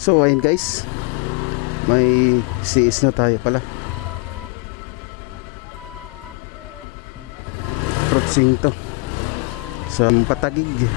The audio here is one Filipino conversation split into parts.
So ayun guys, may CS na tayo pala. Approaching to sa Patagig.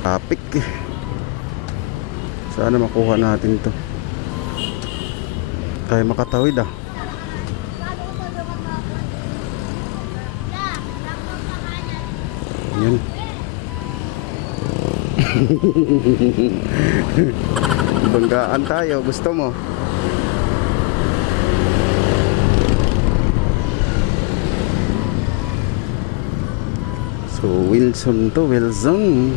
Traffic. Sana makuha natin to. Tayo makatawid ah. Yan. Banggaan tayo, gusto mo? So Wilson to Wilson.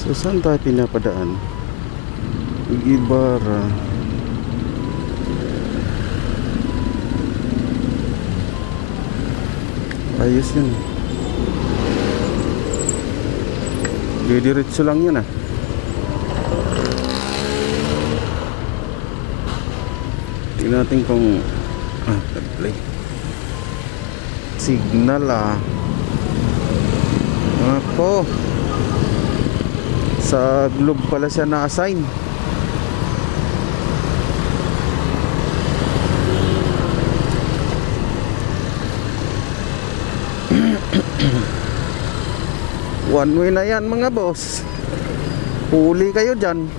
So saan tayo pinapadaan? Ibarra. Ayos yun. Didiretso lang yun ah. Tingnan natin kung play. Signal ah. Ako. Sa Globe pala siya na-assign. One way na yan mga boss. Huli kayo dyan.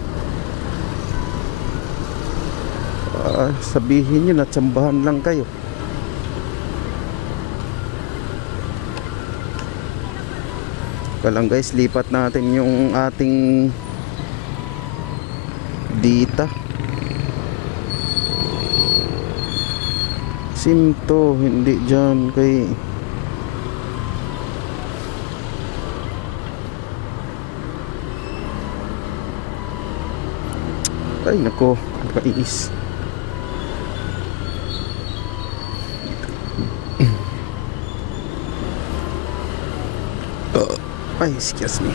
Sabihin nyo na tsambahan lang kayo. Kalang guys, lipat natin yung ating dita. Simto, hindi dyan kay ay nako, nakainis. Ay, excuse me.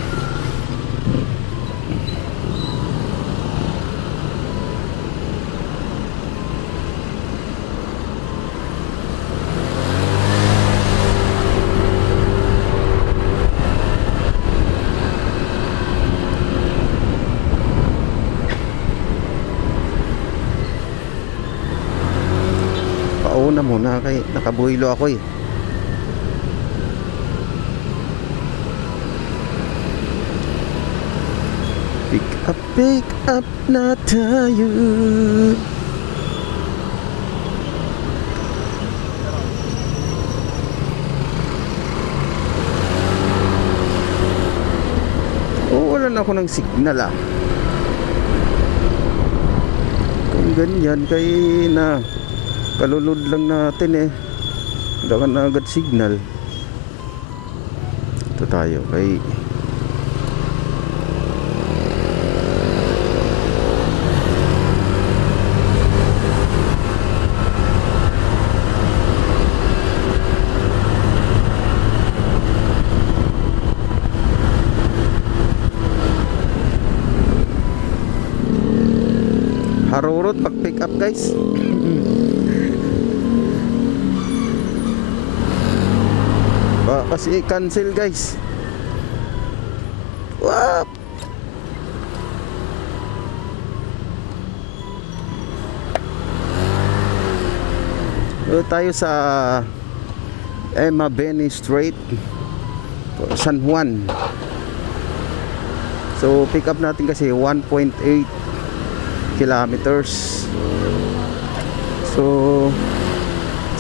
Pauna muna kay nakabuhilo ako eh. Pick up na tayo. Wala na ako ng signal ah. Kung ganyan kay na kalulod lang natin eh. Wala ka na agad signal. Ito tayo kay harurot pag pick up guys. Kasi cancel guys. Wap. Tayo sa Emma Benny Street, San Juan. So pick up natin kasi 1.8 kilometers. So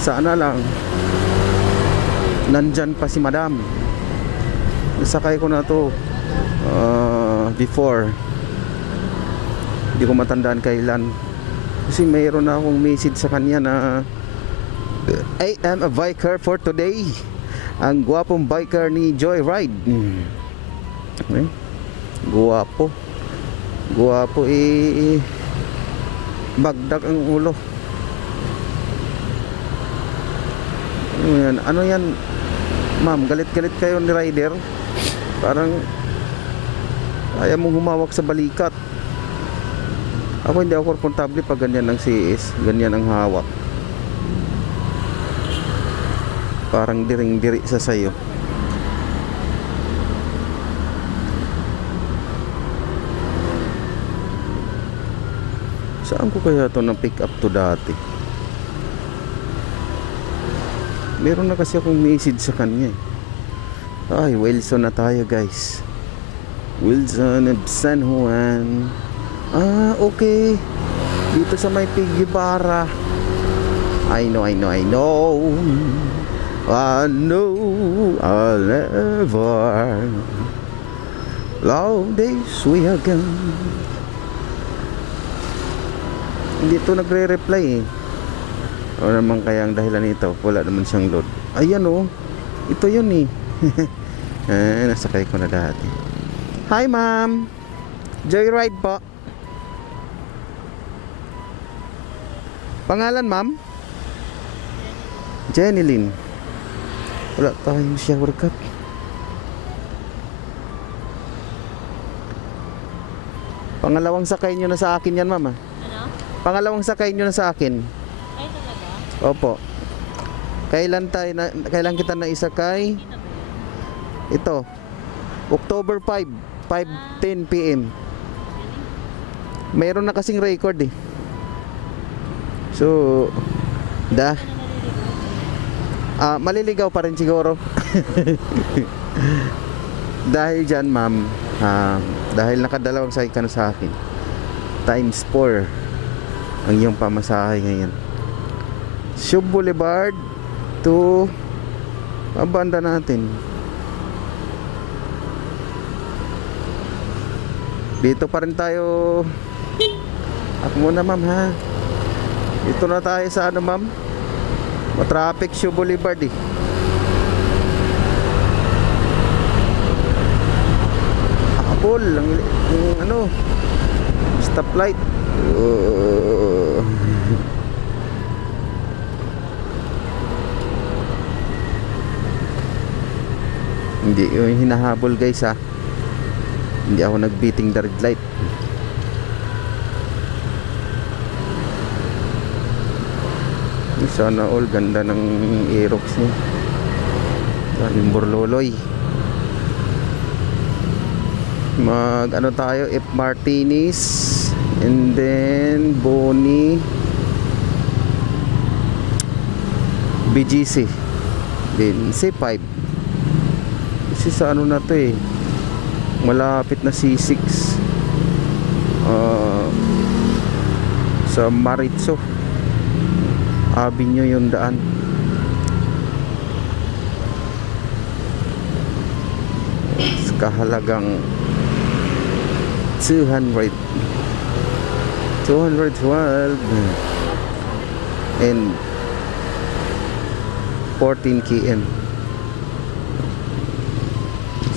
sana lang nandyan pa si madam. Nasakay ko na to before, hindi ko matandaan kailan, kasi mayroon na akong message sa kanya na I am a biker for today. Ang gwapong biker ni Joyride. Okay. Guwapo eh, bagdak ang ulo. Ano yan ma'am, galit-galit kayo ni rider. Parang Ayaw mong humawak sa balikat. Ako hindi ako komportable pag ganyan ang CES, ganyan ang hawak. Parang diring-diri sa sayo. Saan ko kaya to na pick up to dati? Meron na kasi akong message sa kanya eh. Ay, Wilson na tayo guys. Wilson of San Juan. Ah, okay. Dito sa may Pigibara. I know. I know I'll never love this way again. Hindi to nagre-reply eh. O naman kaya ang dahilan nito, wala naman siyang load. Ayan oh. Ito yun eh. Nasakay ko na dati. Hi ma'am. Joyride po. Pangalan ma'am? Jenilyn. Wala tayong shower cup. Pangalawang sakay nyo na sa akin yan ma'am. Ano? Pangalawang sakay nyo na sa akin. Ay, talaga? Opo. Kailan kita na isakay? Ito. October 5, 5:10 PM. Mayroon na kasing record eh. So, maliligaw pa rin siguro. Dahil dyan ma'am, dahil nakadalawang sakay ka na sa akin, times 4 ang iyong pamasahe ngayon. Shub Boulevard to banda natin. Dito pa rin tayo. Ako muna ma'am ha. Dito na tayo sa ano ma'am, matraffic Shub Boulevard eh. Habol ang ano, stoplight. Hindi yung hinahabol guys ha. Hindi ako nagbeating the red light. Sana all ganda ng Aerox niya. Daming borloloy. Mag ano tayo, F Martinis and then Boni BGC then C5. Kasi sa ano na to eh, malapit na C6 sa Maritso Avenue yung daan. Kahalagang 212 and 14 km.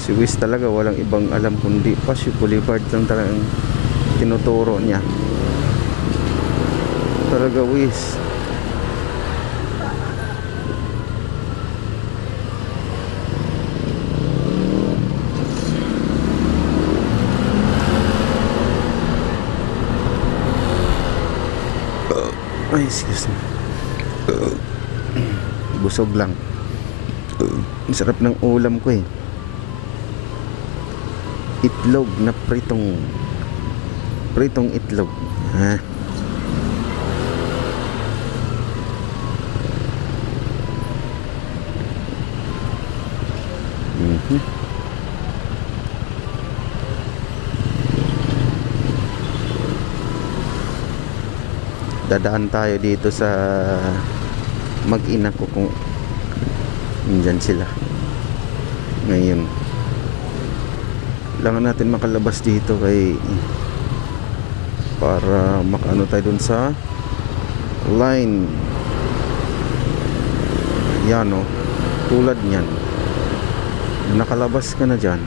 Si Wiz talaga walang ibang alam kundi Paseo Boulevard lang talagang tinuturo niya. Talaga Wiz. Ay, excuse me. Busog lang. Ang sarap ng ulam ko eh. Itlog na pritong itlog. Ha? Dadaan tayo dito sa mag-ina ko kung nandyan sila ngayon. Kailangan natin makalabas dito para makaano tayo dun sa line. Yan o, tulad nyan, nakalabas ka na dyan,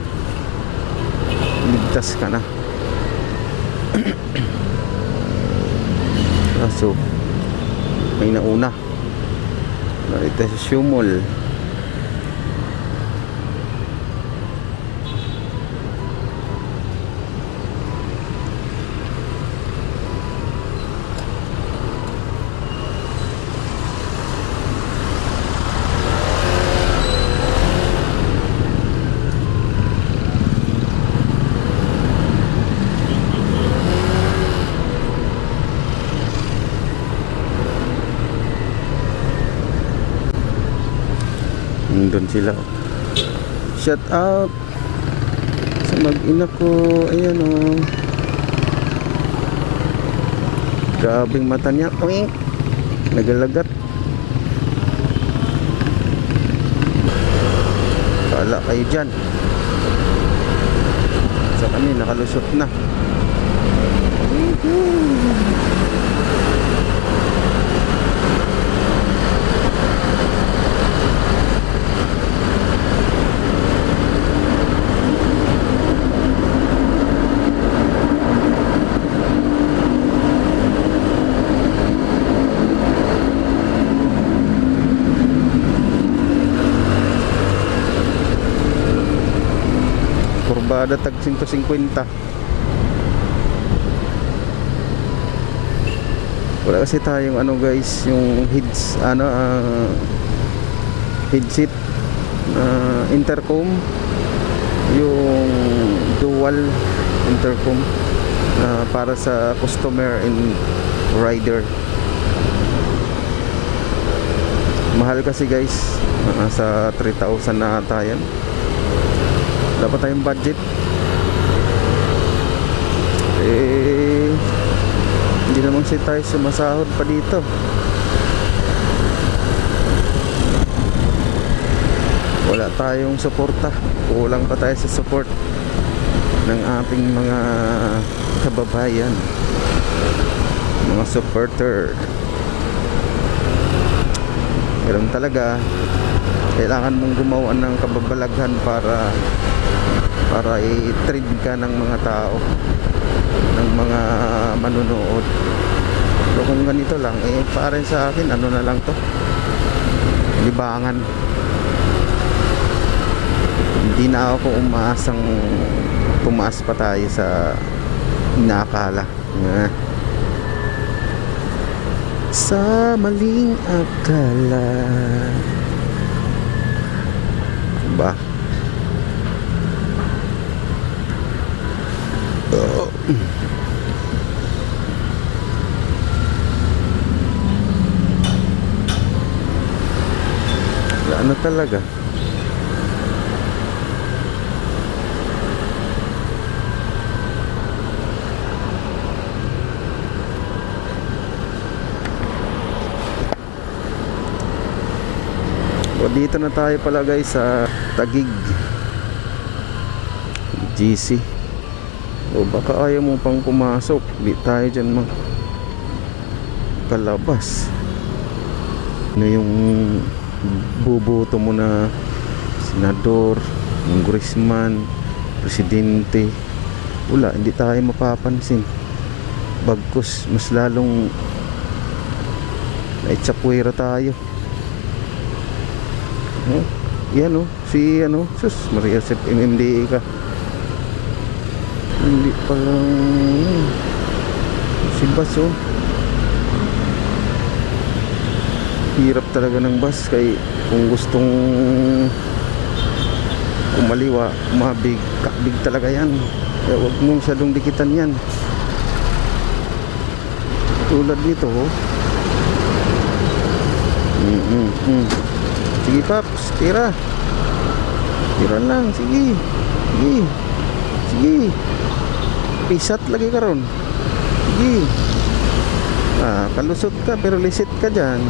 ligtas ka na. So may nauna ito sa Shumol. Nandun sila. Shout out sa mag-ina ko. Ayan o. Grabing mata niya. Oink. Nagalagat. Kala kayo dyan. Sa kami nakalusot na. Kurbada tag 150. Wala kasi tayong ano guys, yung heads headset intercom, yung dual intercom para sa customer and rider. Mahal kasi guys, sa 3,000 na tayo. Dapat tayong budget. Hindi naman tayo sumasahod pa dito. Wala tayong suporta. Kulang pa tayo sa support ng ating mga kababayan, mga supporter. Ganun talaga. Kailangan mong gumawa ng kababalaghan para i-trade ka ng mga tao, ng mga manunood. Pero kung ganito lang, para sa akin, ano na lang to, libangan. Hindi na ako umaasang tumaas pa tayo sa inaakala. Sa maling akala ba? Wala na talaga. O, dito na tayo pala guys sa Taguig GC. O baka ayaw mo pang pumasok, di tayo dyan kalabas. Ano yung bubuto mo na senador, yung congressman, presidente? Wala, hindi tayo mapapansin. Bagkus mas lalong naitsapwera tayo. Yan si sus Maria Sep MMDA ka. Hindi palang si bus hirap talaga ng bus. Kay kung gustong kumaliwa, umabig, kakbig talaga yan. Kaya huwag mong masyadong dikitan yan. Tulad nito Sige paps, tira lang, sige pisat lagi ka ron. Sige. Kalusot ka pero lisit ka dyan.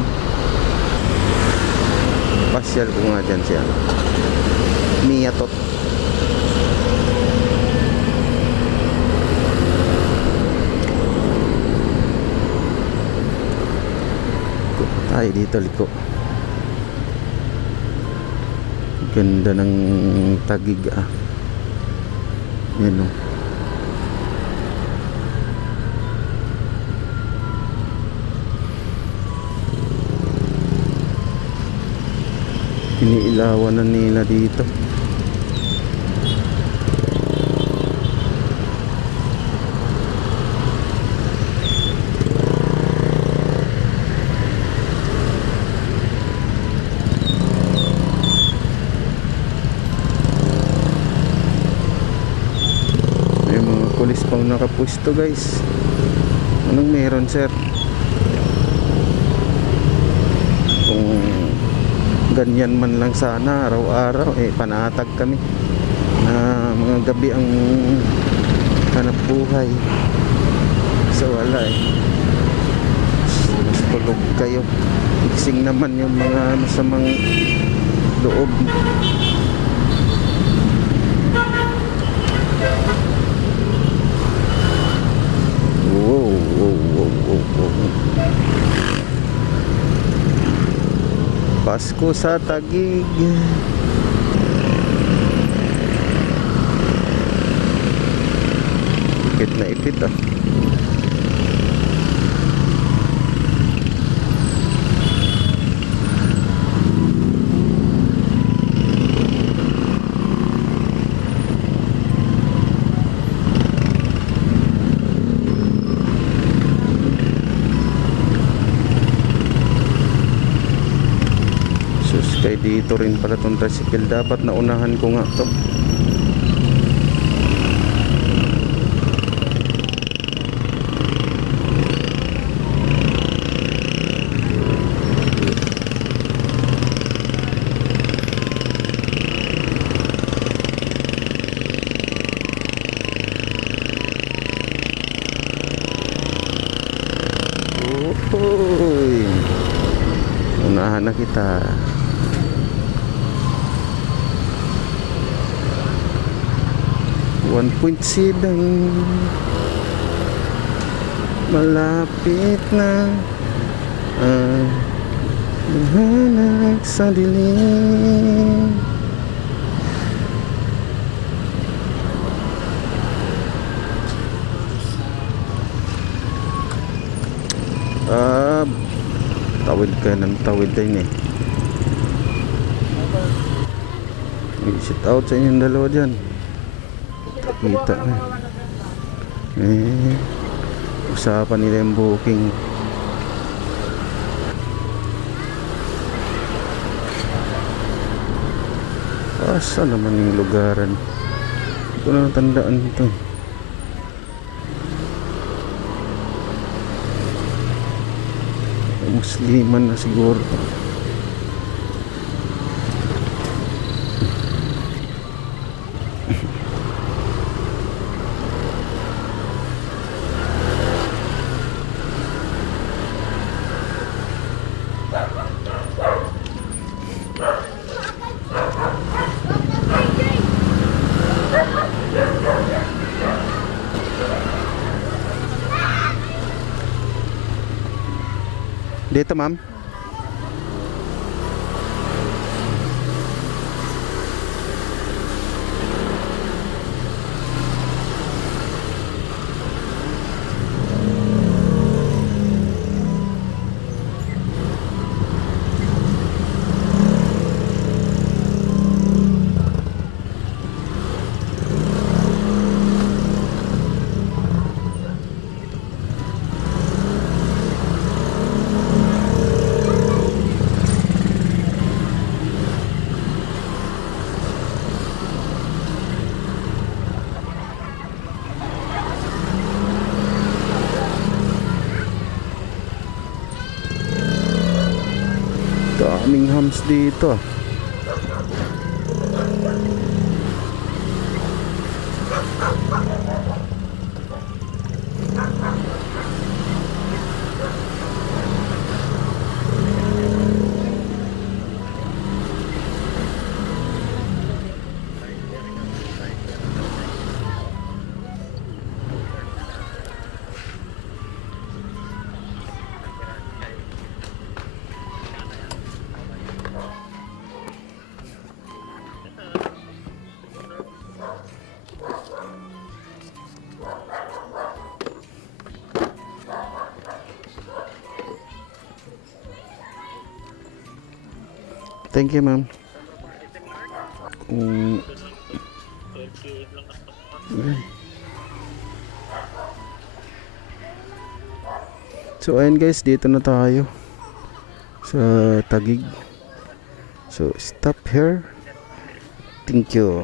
Pasyal ko nga dyan siya. Miyatot. Tayo dito liko. Ganda ng Taguig Yan iniilawan na nila dito. May mga pulis pang nakapwesto guys. Anong meron sir? Kung ganyan man lang sana araw-araw, panatag kami na mga gabi ang hanap buhay. So wala mas tulog kayo, fixing naman yung mga masamang loob. Wow. Pasko sa Taguig. Ipit na ipit Kaya dito rin pala itong tricycle. Dapat naunahan ko nga to. Oy, unahan na kita. $1.7 malapit na mahanap sa dilim. Tawid ka ng tawid din Shout out sa inyong dalawa dyan. Kita na usapan nila yung booking. Asa naman yung lugaran? Hindi ko na tandaan ito. Musliman na siguro. Dito, ma'am. Daming hams dito. Thank you, ma'am. So ayun guys, dito na tayo sa Taguig. So stop here. Thank you.